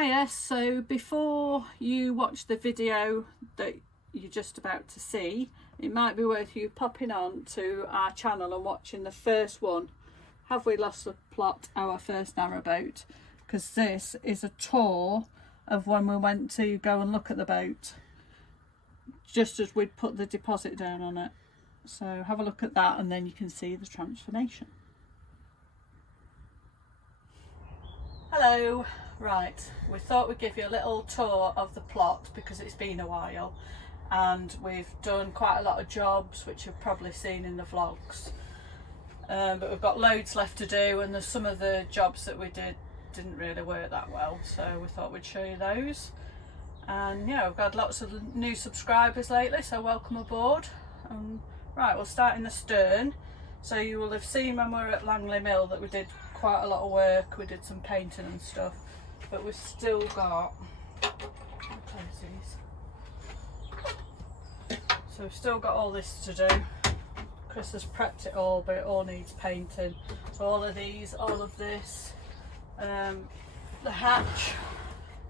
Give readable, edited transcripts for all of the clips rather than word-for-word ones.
Yes, so before you watch the video that you're just about to see, it might be worth you popping on to our channel and watching the first one, Have We Lost the Plot, our first narrowboat, because this is a tour of when we went to go and look at the boat, just as we'd put the deposit down on it. So have a look at that and then you can see the transformation. Hello. Right, we thought we'd give you a little tour of the plot because it's been a while and we've done quite a lot of jobs which you've probably seen in the vlogs, but we've got loads left to do, and there's some of the jobs that we didn't really work that well, so we thought we'd show you those. And yeah, we've got lots of new subscribers lately, so welcome aboard. Right, we'll start in the stern. So you will have seen when we were at Langley Mill that we did quite a lot of work, we did some painting and stuff, but we've still got, so we've still got all this to do. Chris has prepped it all, but it all needs painting. So all of these, all of this, the hatch,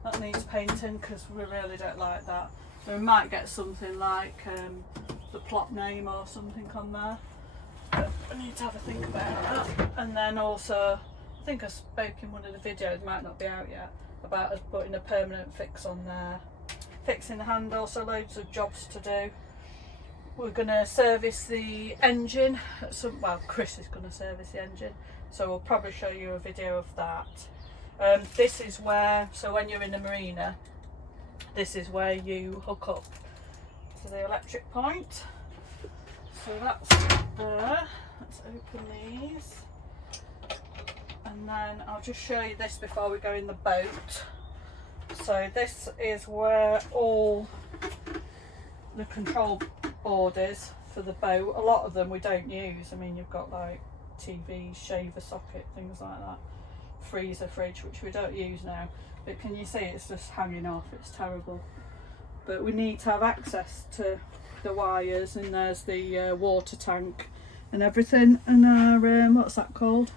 that needs painting because we really don't like that. So we might get something like the plot name or something on there, but I need to have a think about that. And then also, I think I spoke in one of the videos, might not be out yet, about us putting a permanent fix on there, fixing the handle, so loads of jobs to do. We're going to service the engine, well, Chris is going to service the engine, so we'll probably show you a video of that. This is where, so when you're in the marina, this is where you hook up to the electric point. So that's there. Let's open these. And then I'll just show you this before we go in the boat. So this is where all the control board is for the boat. A lot of them we don't use. I mean, you've got like TV, shaver socket, things like that. Freezer, fridge, which we don't use now. But can you see it's just hanging off? It's terrible. But we need to have access to the wires, and there's the water tank and everything, and our what's that called,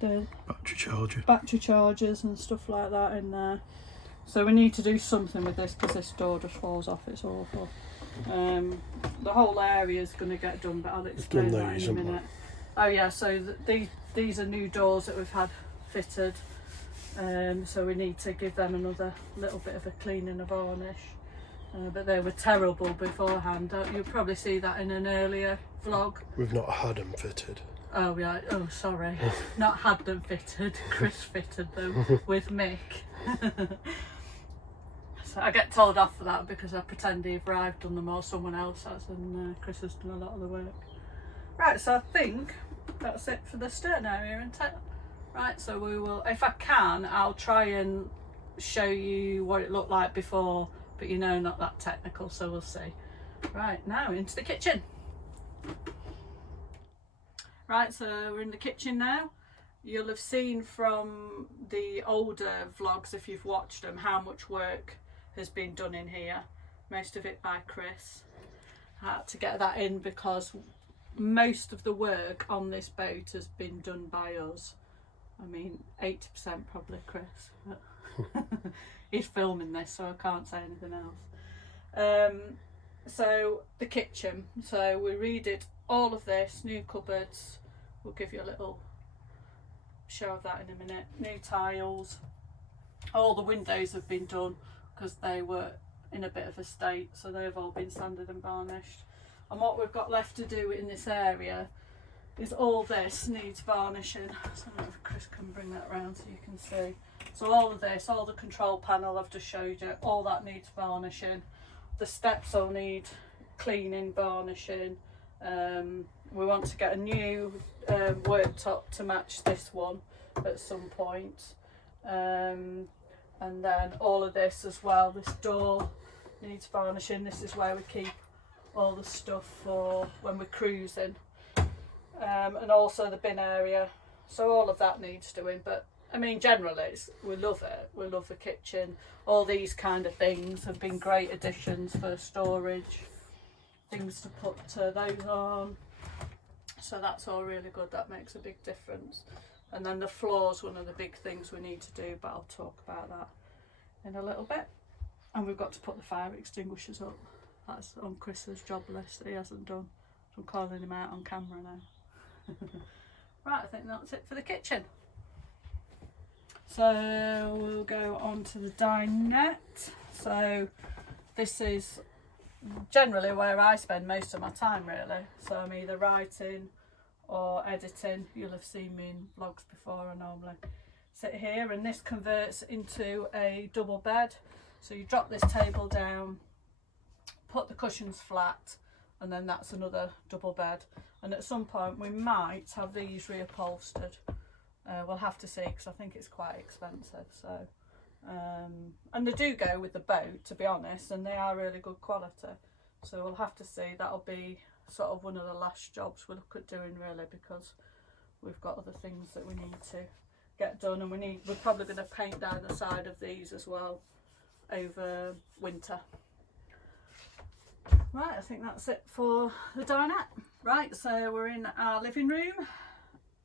the battery chargers and stuff like that in there. So we need to do something with this because this door just falls off. It's awful. The whole area is going to get done, but I'll explain that in a minute. Oh yeah, so these are new doors that we've had fitted, so we need to give them another little bit of a clean and a varnish. But they were terrible beforehand. You'll probably see that in an earlier vlog. We've not had them fitted. Oh yeah, oh sorry. Not had them fitted, Chris fitted them with Mick. So I get told off for that because I pretend either I've done them or someone else has, and Chris has done a lot of the work. Right, so I think that's it for the stern area, isn't it? Right, so we will, if I can, I'll try and show you what it looked like before, but you know, not that technical, so we'll see. Right, now into the kitchen. Right, so we're in the kitchen now. You'll have seen from the older vlogs, if you've watched them, how much work has been done in here. Most of it by Chris. I had to get that in because most of the work on this boat has been done by us. I mean, 80% probably Chris. He's filming this, so I can't say anything else. So the kitchen, so we redid all of this, new cupboards. We'll give you a little show of that in a minute. New tiles. All the windows have been done because they were in a bit of a state, so they've all been sanded and varnished. And what we've got left to do in this area is all this needs varnishing. So I don't know if Chris can bring that around so you can see. So all of this, all the control panel I've just showed you, all that needs varnishing. The steps all need cleaning, varnishing. We want to get a new worktop to match this one at some point. And then all of this as well, this door needs varnishing. This is where we keep all the stuff for when we're cruising. And also the bin area, so all of that needs doing. But I mean, generally we love it. We love the kitchen. All these kind of things have been great additions for storage, things to put those on, so that's all really good. That makes a big difference. And then the floor's one of the big things we need to do, but I'll talk about that in a little bit. And we've got to put the fire extinguishers up. That's on Chris's job list that he hasn't done. So I'm calling him out on camera now. Right, I think that's it for the kitchen. So we'll go on to the dinette. So this is generally where I spend most of my time really. So I'm either writing or editing. You'll have seen me in vlogs before. I normally sit here, and this converts into a double bed. So you drop this table down, put the cushions flat, and then that's another double bed. And at some point we might have these reupholstered. We'll have to see, because I think it's quite expensive. So and they do go with the boat, to be honest, and they are really good quality. So we'll have to see. That'll be sort of one of the last jobs we'll look at doing really, because we've got other things that we need to get done, and we're probably going to paint down the side of these as well over winter. Right, I think that's it for the dinette. Right, so we're in our living room,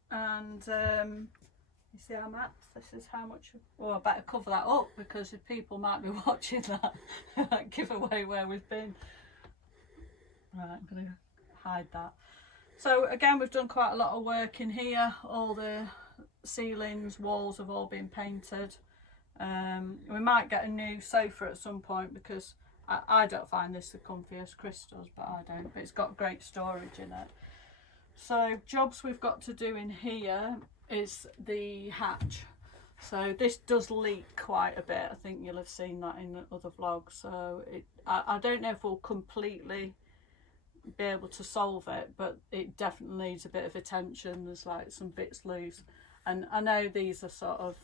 and you see our mats. This is how much. Well, I better cover that up, because if people might be watching that, that give away where we've been. Right, I'm going to hide that. So again, we've done quite a lot of work in here. All the ceilings, walls have all been painted. We might get a new sofa at some point, because I don't find this the comfy as Chris does, but I don't. But it's got great storage in it. So jobs we've got to do in here is the hatch. So this does leak quite a bit. I think you'll have seen that in the other vlogs. So I don't know if we'll completely be able to solve it, but it definitely needs a bit of attention. There's like some bits loose, and I know these are sort of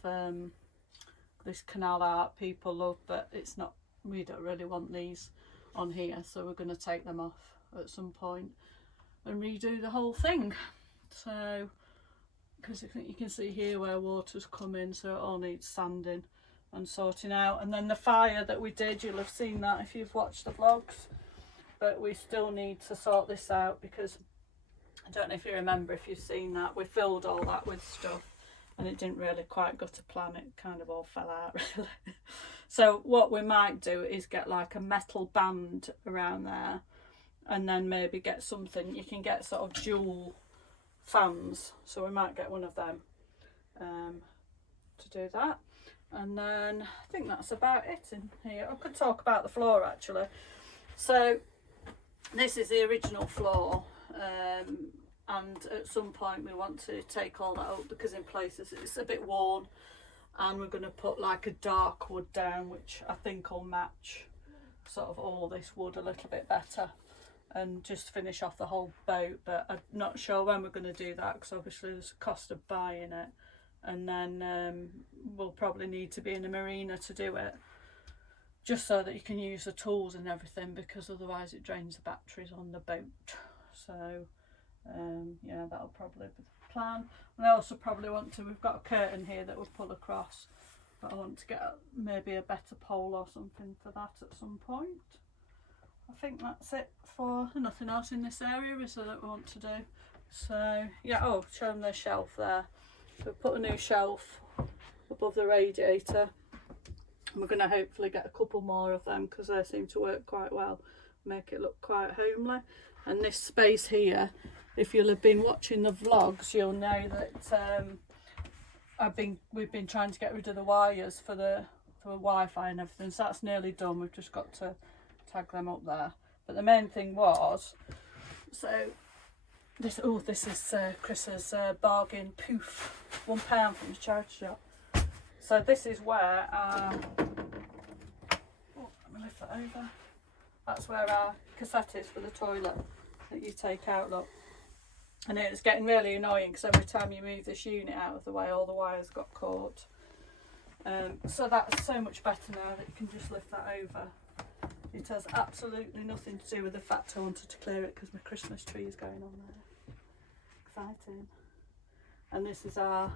this canal art people love, but it's not. We don't really want these on here, so we're going to take them off at some point and redo the whole thing. So, because I think you can see here where water's come in, so it all needs sanding and sorting out. And then the fire that we did, you'll have seen that if you've watched the vlogs, but we still need to sort this out, because I don't know if you remember, if you've seen that, we filled all that with stuff and it didn't really quite go to plan. It kind of all fell out really. So what we might do is get like a metal band around there, and then maybe get something. You can get sort of dual fans, so we might get one of them to do that. And then I think that's about it in here. I could talk about the floor actually. So this is the original floor, and at some point we want to take all that up, because in places it's a bit worn, and we're going to put like a dark wood down, which I think will match sort of all this wood a little bit better, and just finish off the whole boat. But I'm not sure when we're going to do that, because obviously there's a cost of buying it, and then we'll probably need to be in a marina to do it, just so that you can use the tools and everything, because otherwise it drains the batteries on the boat. So yeah, that'll probably be the plan. And I also probably want to, we've got a curtain here that we'll pull across, but I want to get maybe a better pole or something for that at some point. I think that's it for nothing else in this area is that we want to do. So yeah, oh, show them the shelf there. So we've put a new shelf above the radiator. We're going to hopefully get a couple more of them, because they seem to work quite well, make it look quite homely. And this space here, if you'll have been watching the vlogs, you'll know that we've been trying to get rid of the wires for Wi-Fi and everything, so that's nearly done. We've just got to tag them up there. But the main thing was, so this is Chris's bargain poof, £1 from the charity shop. So this is where let me lift that over. That's where our cassette is for the toilet that you take out, look. And it's getting really annoying, because every time you move this unit out of the way, all the wires got caught. So that's so much better now that you can just lift that over. It has absolutely nothing to do with the fact I wanted to clear it, because my Christmas tree is going on there. Exciting. And this is our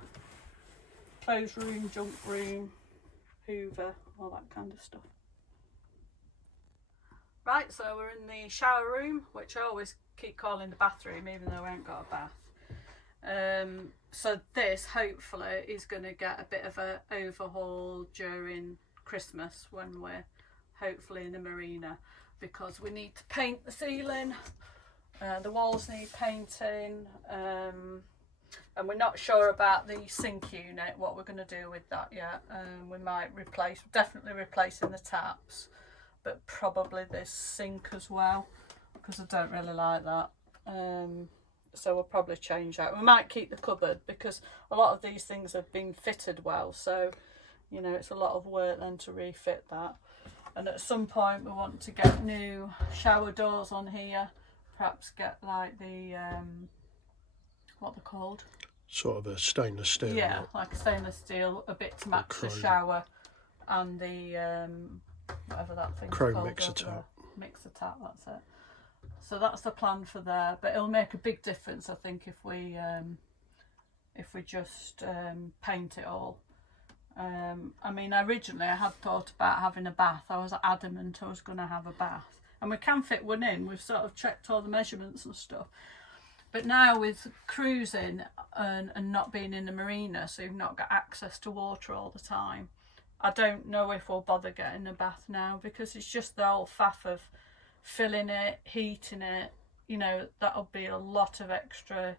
clothes room, junk room, hoover, all that kind of stuff. Right, so we're in the shower room, which I always keep calling the bathroom, even though we ain't got a bath. So this hopefully is going to get a bit of an overhaul during Christmas when we're hopefully in the marina, because we need to paint the ceiling, the walls need painting, and we're not sure about the sink unit, what we're going to do with that yet. We might definitely replacing the taps, but probably this sink as well, because I don't really like that. So we'll probably change that. We might keep the cupboard, because a lot of these things have been fitted well, so you know, it's a lot of work then to refit that. And at some point we want to get new shower doors on here, perhaps get like the what they're called, sort of a stainless steel. Yeah, like a stainless steel, a bit to match the shower and the whatever that thing's chrome called, mixer tap. Mixer tap, that's it. So that's the plan for there, but it'll make a big difference, I think, if we just paint it all. I mean, originally I had thought about having a bath. I was adamant I was going to have a bath, and we can fit one in. We've sort of checked all the measurements and stuff. But now with cruising and not being in the marina, so you've not got access to water all the time, I don't know if we'll bother getting a bath now, because it's just the whole faff of filling it, heating it. You know, that'll be a lot of extra,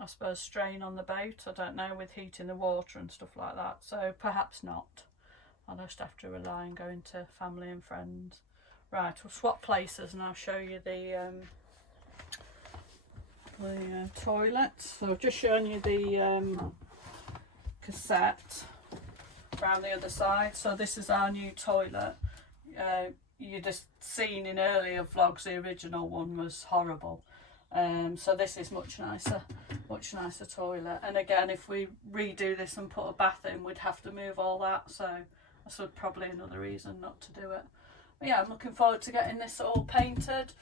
I suppose, strain on the boat. I don't know, with heating the water and stuff like that. So perhaps not. I'll just have to rely on going to family and friends. Right, we'll swap places and I'll show you the toilet. So I've just shown you the cassette around the other side. So this is our new toilet. You just seen in earlier vlogs, the original one was horrible. So this is much nicer toilet. And again, if we redo this and put a bath in, we'd have to move all that. So that's probably another reason not to do it. But yeah, I'm looking forward to getting this all painted.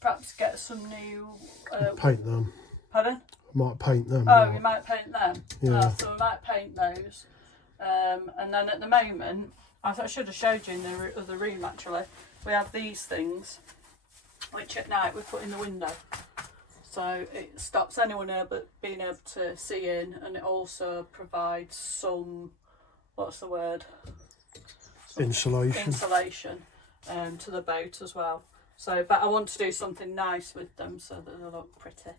Perhaps get some new... paint them. Pardon? I might paint them. Oh, you might paint them? Yeah. Oh, so we might paint those. And then at the moment, I should have showed you in the other room actually, we have these things, which at night we put in the window. So it stops anyone being able to see in, and it also provides some, what's the word? Insulation to the boat as well. So, but I want to do something nice with them so that they look pretty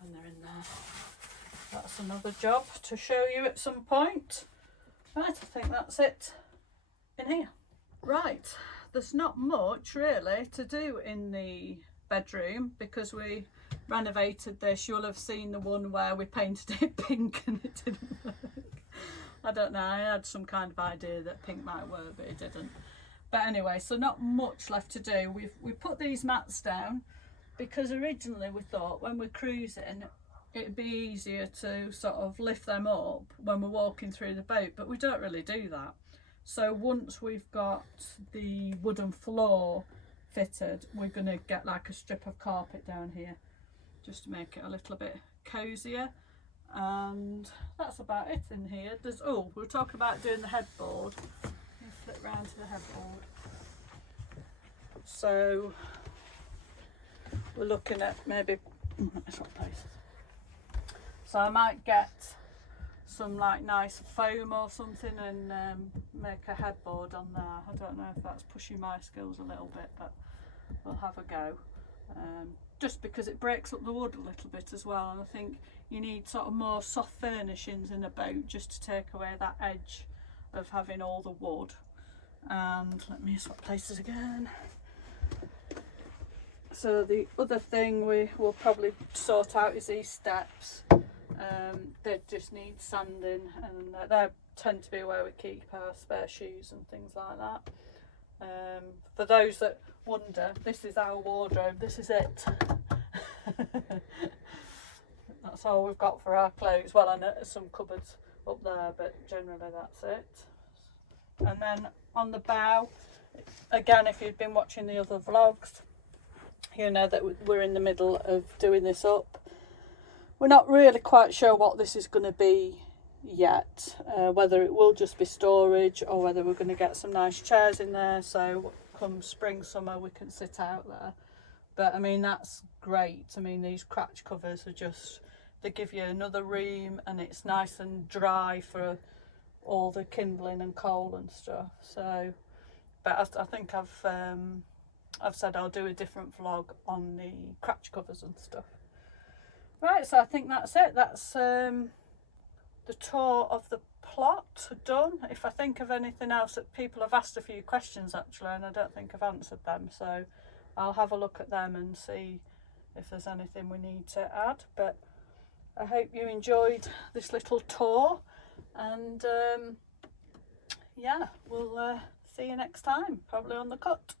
when they're in there. That's another job to show you at some point. Right, I think that's it in here. Right, there's not much really to do in the bedroom because we renovated this. You'll have seen the one where we painted it pink and it didn't work. I don't know, I had some kind of idea that pink might work, but it didn't. But anyway, so not much left to do. We put these mats down because originally we thought when we're cruising it'd be easier to sort of lift them up when we're walking through the boat, but we don't really do that. So once we've got the wooden floor fitted, we're going to get like a strip of carpet down here just to make it a little bit cozier. And that's about it in here. There's, oh, we're talking about doing the headboard. Flip round to the headboard. So we're looking at maybe so I might get some like nice foam or something and make a headboard on there. I don't know if that's pushing my skills a little bit, but we'll have a go. Just because it breaks up the wood a little bit as well, and I think you need sort of more soft furnishings in a boat just to take away that edge of having all the wood. And let me swap places again. So the other thing we will probably sort out is these steps. They just need sanding, and they tend to be where we keep our spare shoes and things like that. For those that wonder, this is our wardrobe, this is it. That's all we've got for our clothes. Well, and some cupboards up there, but generally that's it. And then on the bow, again, if you've been watching the other vlogs, you know that we're in the middle of doing this up. We're not really quite sure what this is going to be yet, whether it will just be storage or whether we're going to get some nice chairs in there so come spring, summer we can sit out there. But I mean, that's great. I mean, these cratch covers are just, they give you another room and it's nice and dry for all the kindling and coal and stuff. So, but I think I've said I'll do a different vlog on the crotch covers and stuff. Right, so I think that's it. That's the tour of the plot done. If I think of anything else, that people have asked a few questions actually, and I don't think I've answered them, so I'll have a look at them and see if there's anything we need to add. But I hope you enjoyed this little tour, and yeah, we'll see you next time, probably on the cut.